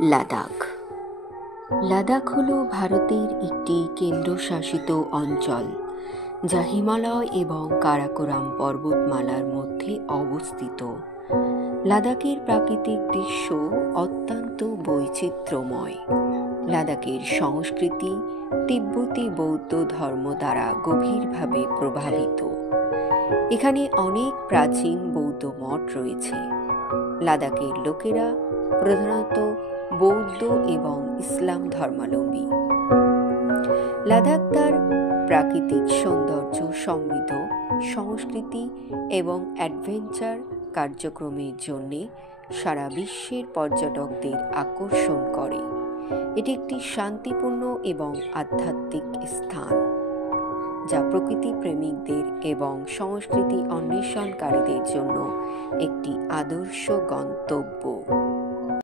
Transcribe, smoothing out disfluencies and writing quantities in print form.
লাদাখ। লাদাখ হল ভারতের একটি কেন্দ্রশাসিত অঞ্চল যা হিমালয় এবং কারাকোরাম পর্বতমালার মধ্যে অবস্থিত। লাদাখের প্রাকৃতিক দৃশ্য অত্যন্ত বৈচিত্র্যময়। লাদাখের সংস্কৃতি তিব্বতী বৌদ্ধ ধর্ম দ্বারা গভীরভাবে প্রভাবিত। এখানে অনেক প্রাচীন বৌদ্ধ মঠ রয়েছে। লাদাখের লোকেরা প্রধানত বৌদ্ধ এবং ইসলাম ধর্মাবলম্বী। লাদাখ তার প্রাকৃতিক সৌন্দর্য, সমৃদ্ধ সংস্কৃতি এবং অ্যাডভেঞ্চার কার্যক্রমের জন্য সারা বিশ্বের পর্যটকদের আকর্ষণ করে। এটি একটি শান্তিপূর্ণ এবং আধ্যাত্মিক স্থান যা প্রকৃতি প্রেমিকদের এবং সংস্কৃতি অন্বেষণকারীদের জন্য একটি আদর্শ গন্তব্য।